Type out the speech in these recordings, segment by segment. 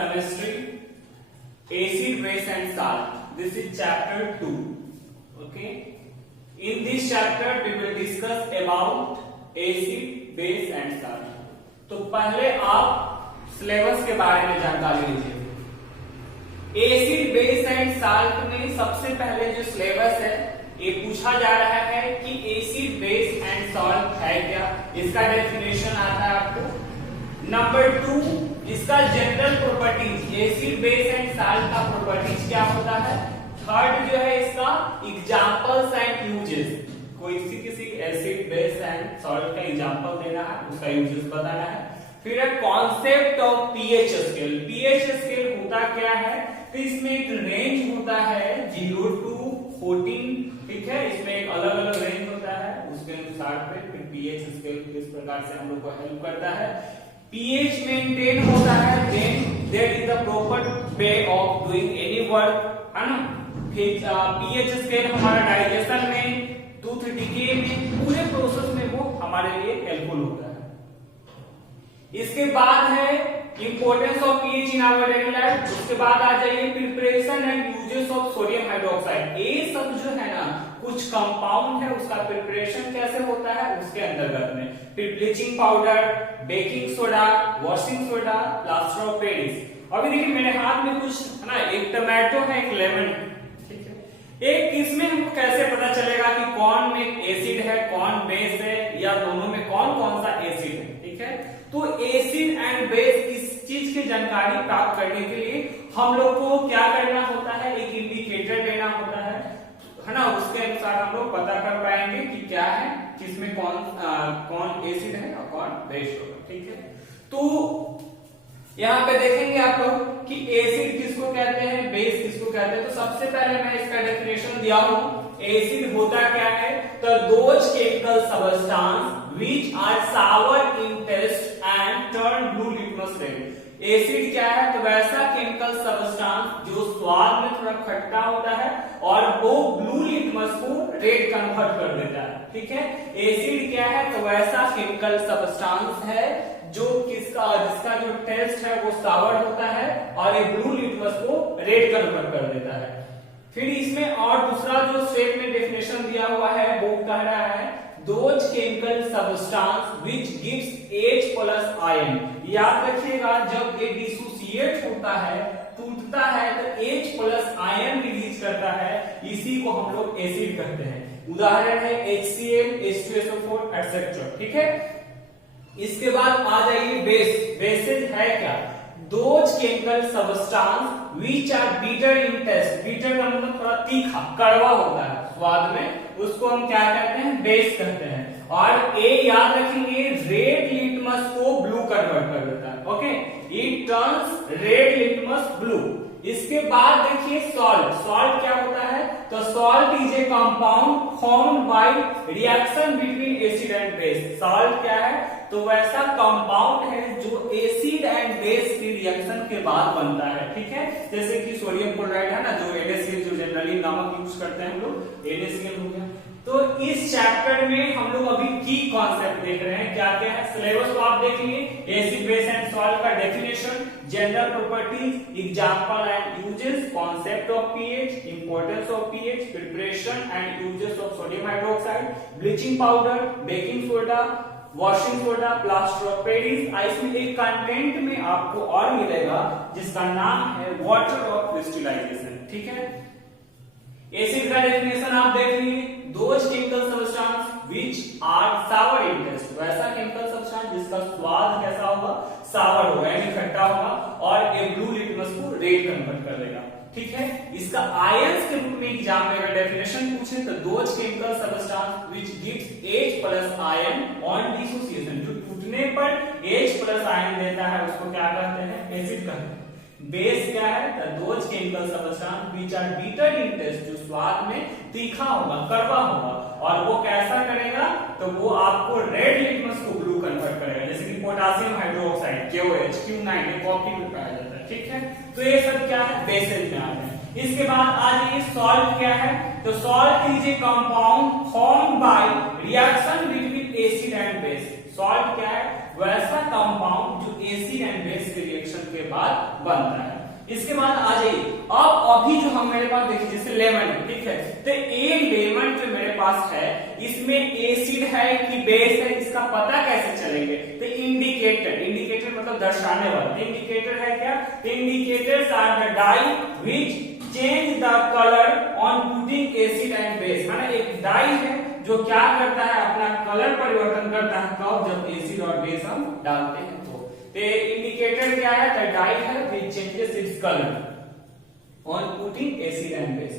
chemistry, acid, base and salt. This is chapter 2. Okay. In this chapter we will discuss about acid, base and salt. तो पहले आप syllabus के बारे में जानकारी लीजिए। एसिड, बेस एंड साल्ट में सबसे पहले जो सिलेबस है ये पूछा जा रहा है कि एसिड, बेस एंड सॉल्ट है क्या, इसका डेफिनेशन आता है आपको। नंबर 2, इसका general properties, acid, base and salt का प्रॉपर्टीज क्या होता है। थर्ड जो है इसका एग्जांपल्स एंड यूजेस, कोई किसी एसिड, बेस एंड सॉल्ट का एग्जांपल देना है, उसका यूजेस बताना है। फिर है concept of pH scale. PH scale होता क्या है, तो इसमें एक रेंज होता है 0 to 14, ठीक है, इसमें एक अलग अलग रेंज होता है, उसके अनुसार फिर पीएच स्केल किस प्रकार से हम लोग को हेल्प करता है। पीएच मेंटेन होता है then that is the proper way of doing any work, है ना। फिर पीएच स्केल हमारा डाइजेशन में, टूथ डिके में, पूरे प्रोसेस में वो हमारे लिए हेल्पफुल होता है। इसके बाद है importance of pH in our daily life. उसके बाद आ जाइए preparation and uses of sodium hydroxide. ये सब जो है ना कुछ कंपाउंड है, उसका प्रिपरेशन कैसे होता है उसके अंतर्गत में। फिर bleaching powder, baking soda, washing soda, plaster of Paris. अभी देखिए मेरे हाथ में कुछ है ना, एक टमाटो है, एक लेमन, ठीक है। एक इसमें हमको कैसे पता चलेगा कि कौन में एसिड है, कौन बेस है, या दोनों में कौन कौन सा एसिड है, ठीक है। तो एसिड एंड बेस इस चीज की जानकारी प्राप्त करने के लिए हम लोग को क्या करना होता है, एक इंडिकेटर लेना होता है ना। उसके अनुसार हम लोग पता कर पाएंगे कि क्या है, किसमें कौन एसिड है और कौन बेस होगा, ठीक है। तो यहाँ पे देखेंगे आप लोग कि एसिड किसको कहते हैं, बेस किसको कहते हैं। तो सबसे पहले मैं इसका डेफिनेशन दिया हूँ। एसिड होता क्या है, तो those chemical substance which are sour in taste and turn blue litmus red। Acid क्या है, तो वैसा केमिकल सबस्टेंस जो स्वाद में थोड़ा खट्टा होता है और वो ब्लू लिटमस को रेड कन्वर्ट कर देता है, ठीक है। एसिड क्या है, तो वैसा केमिकल सबस्टेंस है जो जिसका जो टेस्ट है वो सावर होता है और ये ब्लू लिटमस को रेड कन्वर्ट कर देता है। फिर इसमें और दूसरा जो स्टेप में डेफिनेशन दिया हुआ है वो कह रहा है those chemical substance which gives H plus ion। याद रखिएगा जब ये डिसोसिएट होता है, टूटता है, तो H plus ion रिलीज करता है, इसी को हम लोग एसिड कहते हैं। उदाहरण है HCl, H2SO4 एटसेट्रा, ठीक है। इसके बाद आ जाइए बेस। बेसिस है क्या, those chemical substance which are bitter in taste। bitter का मतलब थोड़ा तीखा, कड़वा होता है स्वाद में, उसको हम क्या कहते हैं, बेस कहते हैं। और ए याद रखेंगे रेड लिटमस को ब्लू कन्वर्ट कर देता है, okay. It turns red litmus blue. इसके बाद देखिए सॉल्ट। सॉल्ट क्या होता है, तो salt is a compound formed by reaction between acid and base. Salt क्या है, तो वैसा कंपाउंड है जो एसिड एंड बेस की रिएक्शन के बाद बनता है, ठीक है। जैसे कि सोडियम क्लोराइड है ना, जो NaCl, जो जनरली नमक यूज करते हैं हम लोग, NaCl हो गया। तो इस चैप्टर में हम लोग अभी की कॉन्सेप्ट देख रहे हैं, क्या क्या है। सिलेबस को आप देख लीजिए। एसिड, बेस एंड सॉल्ट का definition, general properties, example and uses, concept of pH, importance of pH, preparation and uses of sodium hydroxide, bleaching powder, baking soda, washing soda, plaster of Paris. इसमें एक content में आपको और मिलेगा जिसका नाम है वाटर ऑफ क्रिस्टलाइजेशन, ठीक है। एसिड का डेफिनेशन आप देख लीजिए, those chemical substance which are sour in taste. वैसा केमिकल सब्सटेंस जिसका स्वाद कैसा होगा, सावर होगा, यानी खट्टा होगा, और ये ब्लू लिटमस को रेड कन्वर्ट कर देगा, ठीक है। इसका आयंस के रूप में एग्जाम में अगर डेफिनेशन पूछे तो those chemical substance which gives H plus ion on dissociation। जो टूटने पर H plus ion देता है उसको क्या कहते हैं, एसिड कहते हैं। बेस क्या है, those chemical substance which are bitter in taste, जो स्वाद में तीखा होगा, कड़वा होगा, और वो कैसा करेगा, तो वो आपको रेड लिटमस को ब्लू कन्वर्ट करेगा। जैसे कि पोटेशियम हाइड्रोक्साइड KOH, Q9, ये कॉफी में पाया जाता है, ठीक है। तो ये सब क्या है, बेसेस में आते हैं। इसके बाद आ जाइए सॉल्ट क्या है, तो salt is a compound formed by reaction between acid and base. Salt क्या है, वैसा कंपाउंड जो एसिड एंड बेस के रिएक्शन के बाद बनता है। इसके बाद आ जाइए, अब अभी जो हम मेरे पास देखिए जैसे लेमन, ठीक है, तो ये लेमन जो मेरे पास है इसमें एसिड है कि बेस है, इसका पता कैसे चलेंगे? तो इंडिकेटर, इंडिकेटर मतलब दर्शाने वाला, इंडिकेटर है क्या? Indicators are the dye which change the colour on putting acid and base, है ना, एक डाई है जो क्या करता है, अपना कलर परिवर्तन करता है कब? जब एसिड और बेस हम डालते हैं तो इंडिकेटर क्या है? द डाई है which changes its colour on putting acid and base.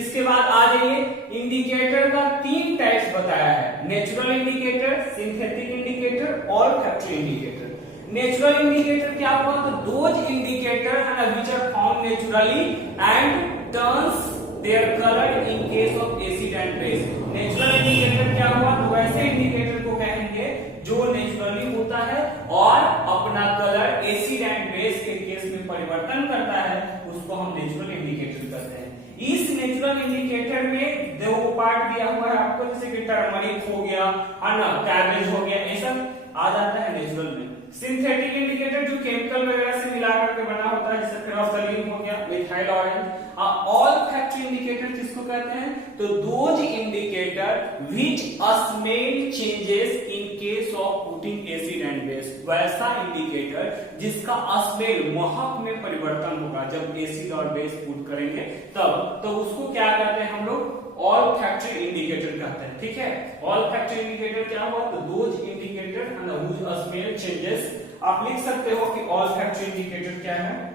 इसके बाद आ जाइए, इंडिकेटर का 3 टाइप्स बताया है, नेचुरल इंडिकेटर, सिंथेटिक इंडिकेटर और फैक्ट्री इंडिकेटर। नेचुरल इंडिकेटर क्या हुआ? तो दोज इंडिकेटर है which are found naturally and turns their colour in case of acid and base. Natural indicator क्या हुआ? तो वैसे इंडिकेटर को कहेंगे जो नेचुरली होता है और अपना कलर एसिड एंड बेस के केस में परिवर्तन करता है, उसको हम नेचुरल इंडिकेटर कहते हैं। इस नेचुरल इंडिकेटर में 2 पार्ट दिया हुआ है आपको, जैसे कि टर्मरिक हो गया, है ना, कैबेज हो गया, ये सब आ जाता है नेचुरल में। सिंथेटिक इंडिकेटर जो केमिकल वगैरह से मिला करके बना होता है, जैसे फेनोल्फथालीन हो गया, methyl oil. All factory indicator किसको कहते हैं? तो those indicator which smell changes in case of putting acid and base, वैसा इंडिकेटर जिसका स्मेल, महक में परिवर्तन होगा जब एसिड और बेस पुट करेंगे तब, तो उसको क्या कहते हैं हम लोग? ऑल फैक्ट्री इंडिकेटर कहते हैं, ठीक है। ऑल फैक्ट्री इंडिकेटर क्या हुआ? तो those indicator and which smell changes. आप लिख सकते हो कि ऑल फैक्ट्री इंडिकेटर क्या है?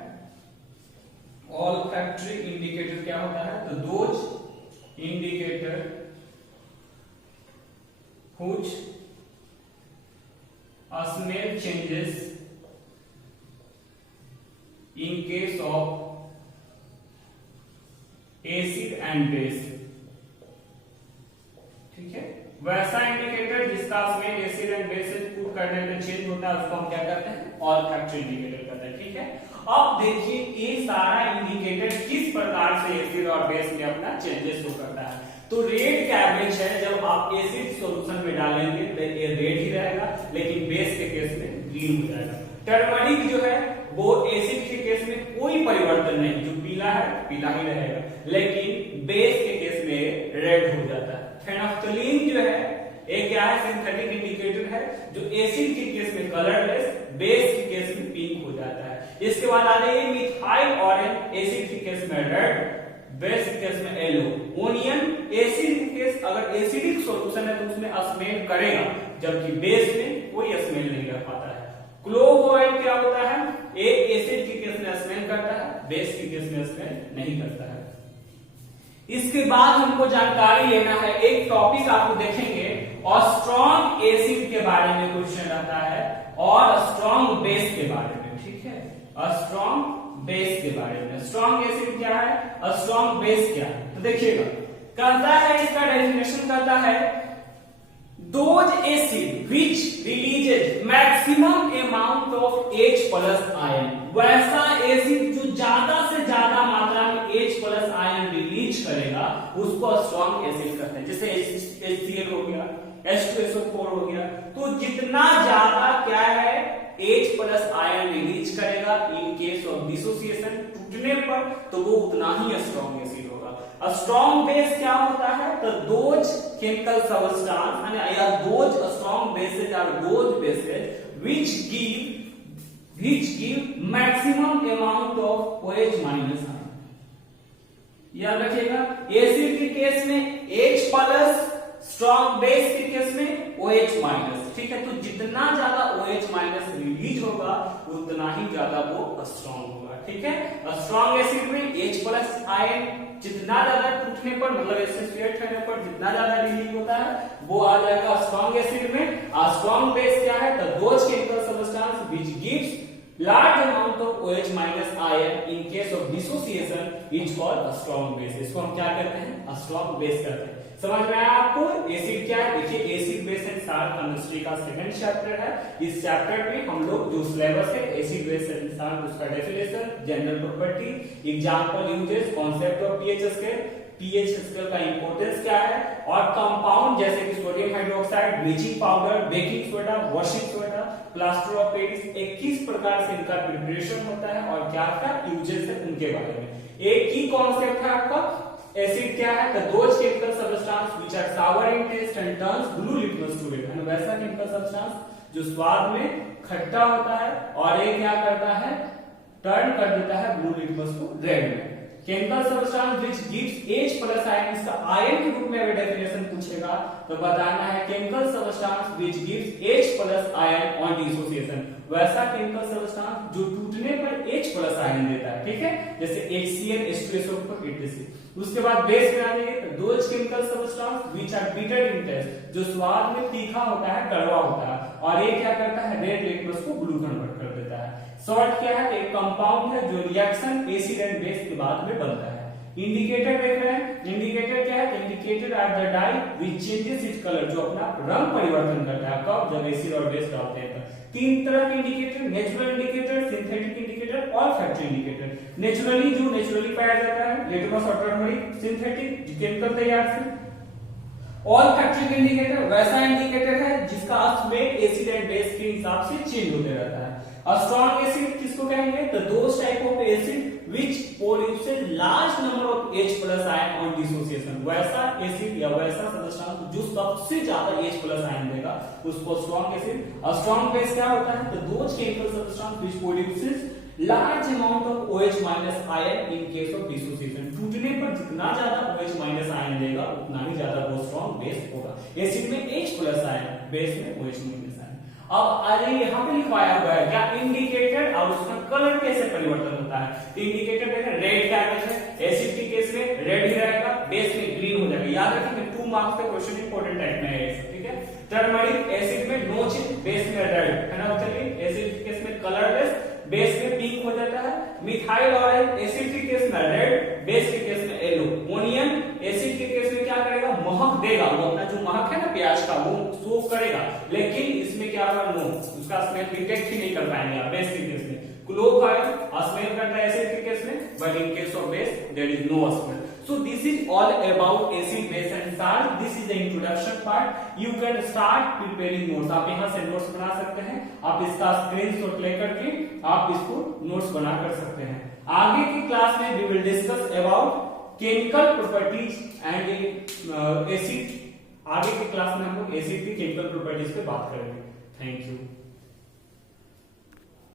ऑल फैक्ट्री इंडिकेटर क्या होता है? तो those indicator which smell changes in case of acid and base, ठीक है। वैसा इंडिकेटर जिसका स्मेल एसिड एंड बेस से पुट करने पे चेंज होता है उसको हम क्या कहते हैं? ऑल फैक्ट्री इंडिकेटर कहते हैं, ठीक है। अब देखिए ये सारा इंडिकेटर किस प्रकार से एसिड और बेस में अपना चेंजेस हो करता है। तो रेड कैबेज है, जब आप एसिड सॉल्यूशन में डालेंगे तो ये रेड ही रहेगा, लेकिन बेस के केस में ग्रीन हो जाएगा। टर्मरिक जो है वो एसिड के केस में कोई परिवर्तन नहीं, जो पीला है पीला ही रहेगा, लेकिन बेस के केस में रेड हो जाता है। फेनोल्फथालीन जो है एक क्या है? सिंथेटिक इंडिकेटर है जो एसिड के केस में कलरलेस, बेस के केस में पिंक हो जाता है। इसके बाद आ जाइए मिथाइल ऑरेंज, एसिड के केस में रेड, बेस के केस में येलो। ओनियन एसिड के केस, अगर एसिडिक सॉल्यूशन है तो उसमें स्मेल करेगा, जबकि बेस में कोई स्मेल नहीं कर पाता है। क्लोव ऑयल क्या होता है? एक एसिड के केस में स्मेल करता है, बेस के केस में स्मेल नहीं करता है। इसके बाद हमको जानकारी लेना है, एक टॉपिक आपको देखेंगे और स्ट्रॉन्ग एसिड के बारे में क्वेश्चन रहता है और स्ट्रॉन्ग बेस के बारे में, ठीक है। स्ट्रॉन्ग बेस के बारे में, स्ट्रॉन्ग एसिड क्या है, स्ट्रॉन्ग बेस क्या है, तो देखिएगा कहता है, इसका डेफिनेशन कहता है those acid which releases maximum amount of H plus ion, वैसा एसिड जो ज्यादा से ज्यादा मात्रा में H plus ion रिलीज करेगा उसको स्ट्रॉन्ग एसिड कहते हैं। जैसे HCl हो गया, H2SO4 हो गया, तो जितना ज्यादा क्या है H plus ion रिलीज करेगा इन केस ऑफ डिसोसिएशन, टूटने पर, तो वो उतना ही स्ट्रॉन्ग एसिड होगा। स्ट्रॉन्ग बेस क्या होता है? तो दोज केमिकल सबस्टेंस या those strong bases are those bases which give maximum amount of OH minus ion। याद रखिएगा, एसिड के केस में H प्लस, स्ट्रॉन्ग बेस के केस में OH माइनस, ठीक है। तो जितना ज्यादा OH माइनस रिलीज होगा उतना ही ज्यादा वो स्ट्रॉन्ग होगा, ठीक है। स्ट्रॉन्ग एसिड में H प्लस आयन जितना ज्यादा टूटने पर, मतलब एसोसिएट होने पर जितना ज्यादा रिलीज होता है वो आ जाएगा स्ट्रॉन्ग एसिड में। स्ट्रॉन्ग बेस क्या है? तो those chemical substance which gives large amount of OH minus ion in case of dissociation is called a strong base। इसको हम क्या कहते हैं? स्ट्रॉन्ग बेस कहते हैं। समझ में आया आपको? एसिड क्या है? देखिए acid base and salt chemistry का सेकंड चैप्टर है। इस चैप्टर में हम लोग जो सिलेबस है एसिड बेस एंड साल्ट, उसका definition, general property, example uses, concept of pH scale, pH scale का इंपॉर्टेंस क्या है, और कंपाउंड जैसे कि sodium hydroxide, bleaching powder, baking soda, washing soda, plaster of Paris, 21 प्रकार से इनका प्रिपरेशन होता है और क्या क्या यूजेस है उनके बारे में। एक ही कॉन्सेप्ट है आपका एसिड क्या है, the those chemical substance which are sour in taste and turns blue litmus to red, वैसा केमिकल सब्सटेंस जो स्वाद में खट्टा होता है और ये क्या करता है, टर्न कर देता है ब्लू लिटमस को रेड में। Chemical substance which gives H plus ion, इसका आयन के रूप में अगर डेफिनेशन पूछेगा तो बताना है chemical substance which gives H plus ion on dissociation, वैसा केमिकल सब्सटेंस जो टूटने पर H प्लस आयन देता है, ठीक है, जैसे HCl H2SO4 etc। उसके बाद बेस में आ जाइए तो those chemical substance which are bitter in taste, जो स्वाद में तीखा होता है, कड़वा होता है और ये क्या करता है, रेड लिटमस को ब्लू कन्वर्ट कर देता है। सॉल्ट क्या है, एक कंपाउंड है जो रिएक्शन एसिड एंड बेस के बाद में बनता है। इंडिकेटर देख रहे हैं, इंडिकेटर क्या है, indicator are the dye which changes its colour, जो अपना रंग परिवर्तन करता है कब, जब एसिड और बेस डालते हैं। तीन तरह के indicator, natural indicator, synthetic indicator और फैक्ट्री इंडिकेटर। नेचुरली जो नेचुरली पाया जाता है, लिटमस और टर्मरिक, सिंथेटिक केमिकल तैयार से। ऑल फैक्ट्री इंडिकेटर वैसा इंडिकेटर है जिसका में एसिड एंड बेस के हिसाब से चेंज होते रहता है। स्ट्रॉन्ग एसिड किसको कहेंगे, तो those type of acid which produces large number of H plus ion on dissociation, वैसा एसिड या वैसा सब्सटेंस जो सबसे ज्यादा H plus आयन देगा उसको स्ट्रॉन्ग एसिड। और स्ट्रॉन्ग बेस क्या होता है, तो those chemical substance which produces large amount of OH minus ion in case of dissociation, टूटने पर जितना ज्यादा OH minus आयन देगा उतना ही ज्यादा वो स्ट्रॉन्ग बेस होगा। एसिड में H plus आयन, बेस में OH minus आयन। अब अरे यहाँ पे लिखवाया हुआ है क्या, इंडिकेटर और उसका कलर कैसे परिवर्तन होता है। तो इंडिकेटर देखा रेड का है, एसिड के केस में रेड ही रहेगा, बेस में ग्रीन हो जाएगा। याद रखिए 2 मार्क्स का क्वेश्चन इंपॉर्टेंट टाइप में है, ठीक है। टर्मरिक एसिड में नो चेंज, बेस में रेड है ना, चलिए एसिड के केस में कलरलेस, बेस में पिंक हो जाता है। मिथाइल ऑरेंज एसिड के केस में रेड, बेस के केस में येलो। ओनियन एसिड के केस में क्या करेगा, महक देगा, वो अपना जो महक है ना प्याज का वो सोख करेगा, लेकिन इसमें क्या होगा, नो, उसका स्मेल डिटेक्ट ही नहीं कर पाएंगे आप बेस के केस में। क्लोव ऑयल स्मेल करता है एसिड के केस में, but in case of base there is no smell. So this is all about acid, base and salt. This is the introduction part. You can start preparing notes. आप यहाँ से notes बना सकते हैं, आप इसका स्क्रीनशॉट लेकर के आप इसको notes बना कर सकते हैं। आगे की क्लास में we will discuss about chemical properties and acid। आगे की क्लास में हम लोग एसिड की केमिकल प्रॉपर्टीज पे बात करेंगे। Thank you.